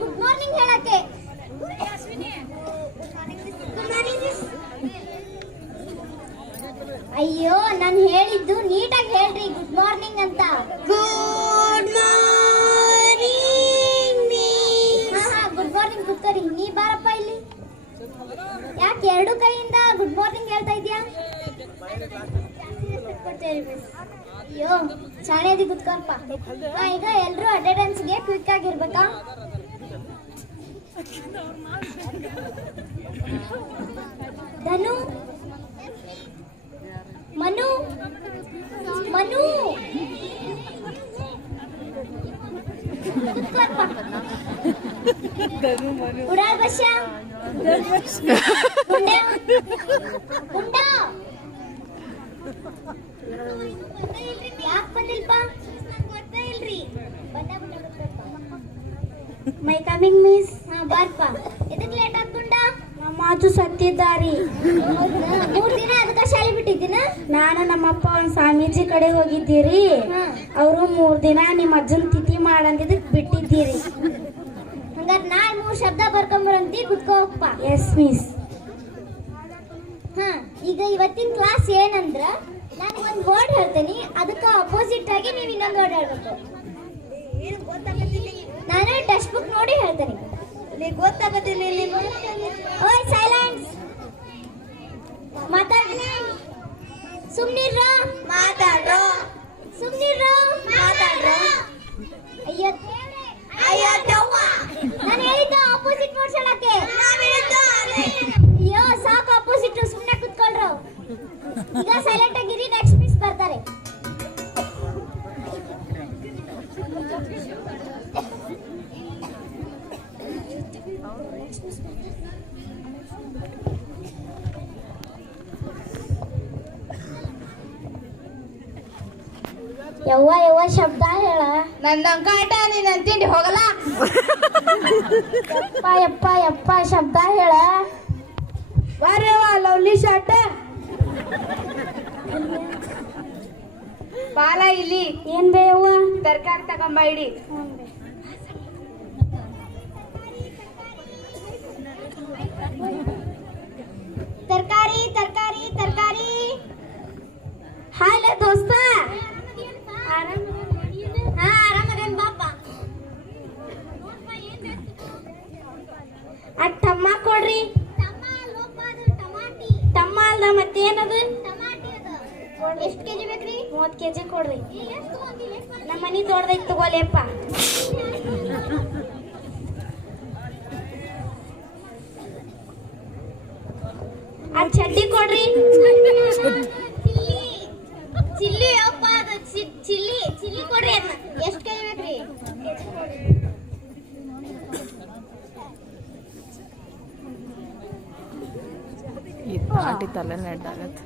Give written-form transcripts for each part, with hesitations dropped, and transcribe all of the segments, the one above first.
Good morning ಹೇಳಕ್ಕೆ. ಅಯ್ಯೋ ನಾನು ಹೇಳಿದ್ದು ನೀಟಾಗಿ ಹೇಳ್ರಿ ಗುಡ್ ಮಾರ್ನಿಂಗ್ ಅಂತ. Good morning. ಹಾ ಗುಡ್ ಮಾರ್ನಿಂಗ್ ಕುತ್ಕೋರಿ. ನೀ ಬಾರಪ್ಪ ಇಲ್ಲಿ. ಯಾಕೆ ಎರಡು ಕೈಯಿಂದ ಗುಡ್ ಮಾರ್ನಿಂಗ್ ಹೇಳ್ತಾ ಇದೀಯಾ? ಅಯ್ಯೋ ಶಾಣೆದಿ ಕುತ್ಕೊಪ್ಪ. ಈಗ ಎಲ್ರು ಅಟೆಂಡೆನ್ಸ್ಗೆ ಕ್ವಿಕ್ ಆಗಿರ್ಬೇಕಾ? ಧನು, ಮನು, ಮನು ಉಡಾಳ್ ಬಸ್ಯ, ಗುಂಡ ಗುಂಡ ಯಾಕೆ ಬಂದಿಲ್ಪ? ಗೊತ್ತೇ ಇಲ್ರಿ. ಮೈ ಕಮಿಂಗ್ ಮಿಸ್. ಹಾ ಬಾರ್ಪ. ಇದಕ್ಕೆ ಲೇಟ್ ಆಗ್ತುಂಡ? ನಮ್ಮ ಅಜ್ಜು ಸತ್ತಿದ್ದಾರಿ. 3 ದಿನ ಅದಕ್ಕೆ ಶಾಲೆ ಬಿಟ್ಟಿದ್ದೀನ. ನಾನು ನಮ್ಮಪ್ಪ ಒಂದು ಸ್ವಾಮೀಜಿ ಕಡೆ ಹೋಗಿದ್ದೀರಿ. ಅವರು 3 ದಿನ ನಿಮ್ಮ ಅಜ್ಜನ ತಿಥಿ ಮಾಡಂದಿದ್ದಕ್ಕೆ ಬಿಟ್ಟಿದ್ದೀರಿ. ಹಂಗಾರೆ ನಾಳೆ 3 ಶಬ್ದ ಬರ್ಕೊಂಬರಂತಿ. ಕುತ್ಕೋಪ್ಪ. Yes miss. ಹಾ ಈಗ ಇವತ್ತಿನ ಕ್ಲಾಸ್ ಏನಂದ್ರ ನಾನು ಒಂದು ವರ್ಡ್ ಹೇಳ್ತೀನಿ, ಅದಕ್ಕೆ ಅಪೋಸಿಟ್ ಆಗಿ ನೀವು ಇನ್ನೊಂದು ವರ್ಡ್ ಹೇಳ್ಬೇಕು. ನಾನು ಟೆಕ್ಸ್ಟ್ ಬುಕ್ ನೋಡಿ ಹೇಳ್ತೇನೆ. ಗೊತ್ತಾಗತ್ತಿಲ್ಲ. ಓಯ್ ಸೈಲೆನ್ಸ್. ಮಾತಾಡ್ರಿ. ಸುಮ್ನಿರ್ರ. ಮಾತಾಡ್ರೋ. ಸುಮ್ನಿರ್ರ. ಮಾತಾಡ್ರೋ. ಅಯ್ಯೋ ಅಯ್ಯೋ ದವ್ವ. ನಾನು ಹೇಳಿದ್ದ ಅಪೋಸಿಟ್ ವರ್ಡ್ಸ್ ಹೇಳಕ್ಕೆ. ಅಯ್ಯೋ ಸಾಕು ಅಪೋಸಿಟ್. ಸುಮ್ಮನೆ ಕುತ್ಕೊಳ್ರು. ಈಗ ಸೈಲೆಂಟ್ ಆಗಿರಿ. ನೆಕ್ಸ್ಟ್ ಮಿಸ್ ಬರ್ತಾರೆ. ಯವ್ವ ಯವ್ವ ಶಬ್ದ ಹೇಳ. ನನ್ನ ಅಂಕಾಟ ನೀನ್ ಅಂತೀನಿ ಹೋಗಲ್ಲ. ಯಪ್ಪ ಯಪ್ಪ ಯಪ್ಪ ಶಬ್ದ ಹೇಳ. ಬಾರವ್ವ ಲವ್ಲಿ ಶಾಟ್. ಬಾಲ ಇಲ್ಲಿ. ಏನ್ ಬೇಯವ್ವ? ತರಕಾರಿ ತಗೊಂಬ ಇಡಿ. ತರಕಾರಿ ತರಕಾರಿ ತರಕಾರಿ. ಹಾಯ್ ದೋಸ್ತ. ಹಾ ಆರಾಮದೇನ್ ಬಾಪ. ಟಮ್ಮ ಕೊಡ್ರಿ. ಟಮ್ಮ ಅಲ್ದ ಮತ್ತೇನದು? ಎಷ್ಟು ಕೆಜಿ ಬೇಕ್ರಿ? 30 ಕೆಜಿ ಕೊಡ್ರಿ. ನಮ್ಮ ಮನಿ ದೊಡ್ಡದೈತಿ ತಗೋಲೇಪ್ಪ. ಆ ಚಡ್ಡಿ ಕೊಡ್ರಿ. ಚಿಲ್ಲಿ ಅಪ್ಪ ಅದು ಚಿಲ್ಲಿ ಚಿಲ್ಲಿ ಕೊಡ್ರಿ. ಅದನ್ನ ಎಷ್ಟು ಕೆಜಿ ಬೇಕ್ರಿ? ಆಂಟಿ ತಲೆ ನೆಡ್ಡಾಗತ್ತೆ.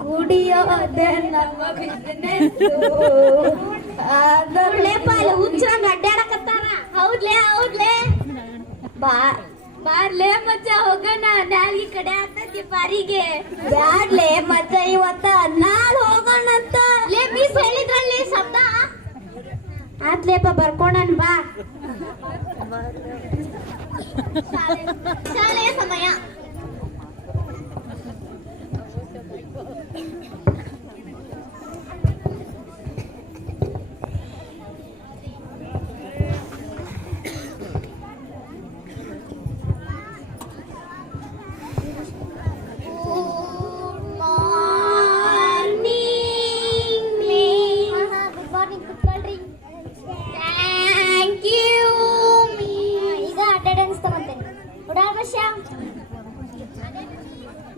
ಕುಡಿಯೋದೆ ನಮ್ಮ ಬಿಸಿನೆಸ್. ಹುಚ್ಚರಂಗ ಅಡ್ಡಾಡಕತ್ತಾರ. ಹೌದ್ಲೇ ಹೌದ್ಲೇ. ಬಾರ್ಲೆ ಮಜ್ಜ ಹೋಗೋಣ. ನಾಲ್ಗಿ ಕಡೆ ಆಗ್ತತಿ ಬಾರಿಗೆ. ಬ್ಯಾಡ್ಲೆ ಮಜ್ಜ ಇವತ್ತ ನಾಳೆ ಹೋಗೋಣ ಅಂತ. ಲೇ ಮಿಸ್ ಹೇಳಿದ್ರಲ್ಲಿ ಶಬ್ದ. ಆತ್ಲೇಪ ಬರ್ಕೊಂಡನ್ ಬಾ. ಶಾಲೆಯ ಸಮಯ.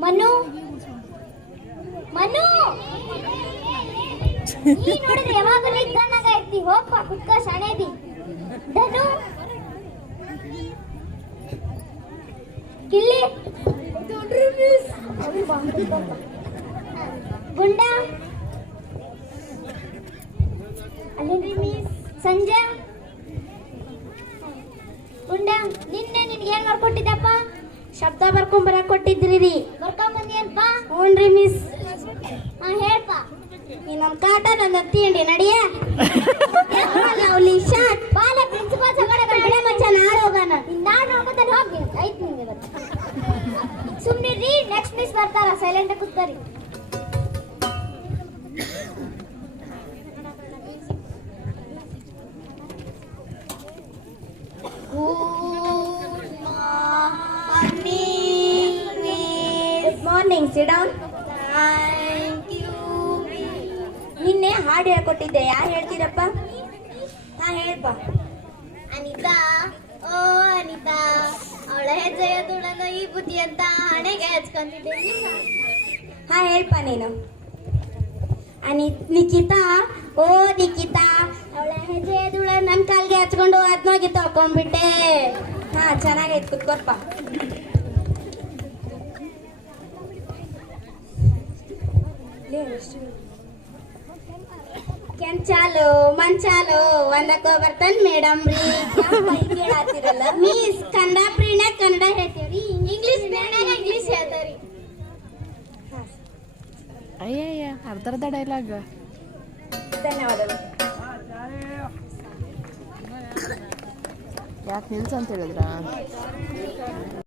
ಮನು ಮನು ನೀ ನೋಡಿದ್ರೆ ಯಾವಾಗಲೂ ಇದ್ದಂಗ ಇರ್ತಿ. ಹೋಗ್ಪ ಕುತ್ಕ ಶಾಣೆದಿ. ಧನು ಕಿಲ್ಲಿ ಗುಂಡ ಅಲ್ಲಿ ಮಿಸ್ ಸಂಜೆ ಗುಂಡ ನಿನ್ನೆ ನಿನ್ಗೆ ಏನ್ ಮಾಡ್ಕೊಟ್ಟಿದ್ದಪ್ಪ? ಶಬ್ದ ಬರ್ಕೊಂಬರಕ್ ಕೊಟ್ಟಿದ್ರಿ ರೀ. ಬರ್ಕೊಂಬಂದಿಯಲ್ಪ? ಹ್ಞೂನ್ರಿ ಮಿಸ್. ಹೇಳ್ಪ. ಈ ನಮ್ ಕಾಟ ನನ್ನ ತಿಂಡಿ ನಡಿಯ. Lovely shot. ಬಾಲ ಪ್ರಿನ್ಸಿಪಾಲ್ ಸಗಡ ಬಿಡ ಮಚ್ಚ ನಾಳೆ ಹೋಗೋಣ. ನಾಳೆ ಹೋಗೋತಾನೆ ಹೋಗಿ. ಐತ್ ನಿಂಗೆ ಇವತ್ತು. ಸುಮ್ನಿರಿ, ನೆಕ್ಸ್ಟ್ ಮಿಸ್ ಬರ್ತಾರ, ಸೈಲೆಂಟ್ ಆಗಿ ಕೂತ್ಕೊರಿ. Good morning, sit down. Thank you. ನಿನ್ನೆ ಹಾಡು ಹೇಳ್ಕೊಟ್ಟಿದ್ದೆ, ಯಾರು ಹೇಳ್ತೀರಪ್ಪ? ಹಾ ಹೇಳ್ಪ. ಅನಿತಾ, ಓ ಅನಿತಾ, ಅವಳ ಹೆಜ್ಜೆಯ ತುಳನ ಈ ಬುದ್ಧಿ ಅಂತ ಹಣೆಗೆ ಹಚ್ಕೊಂತಿದ್ದೆ. ಹಾ ಹೇಳ್ಪ ನೀನು. ನಿಖಿತಾ, ಓ ನಿಖಿತಾ, ಅವಳ ಹೆಜ್ಜೆ ಧೂಳ ನನ್ನ ಕಾಲ್ಗೆ ಹಚ್ಕೊಂಡು ಅದ್ನೋಗಿ ತೊಳ್ಕೊಂಡ್ಬಿಟ್ಟೆ. ಹಾ ಚೆನ್ನಾಗೈತೆ, ಕುತ್ಕೊಪ್ಪ. ಕೆಂಚಾಲು ಮಂಚಾಲು ಒಂದಕ್ಕೋ ಬರ್ತಾನ ಮೇಡಮ್ ರೀ. ಹೇಳಾತಿರಲ್ಲ ಮಿಸ್. ಕನ್ನಡ ಪ್ರೀಣ್ಯಾಗ ಕನ್ನಡ ಹೇಳ್ತೇವ್ರಿ, ಇಂಗ್ಲಿಷ್ ಬೇಡಾಗ ಇಂಗ್ಲಿಷ್ ಹೇಳ್ತಾರಿ. ಅಯ್ಯಯ್ಯ ಅರ್ಧರ್ಧ ಡೈಲಾಗ್. ಧನ್ಯವಾದಗಳು. ಯಾಕೆ ನಿಲ್ಸಂತ ಹೇಳಿದ್ರ?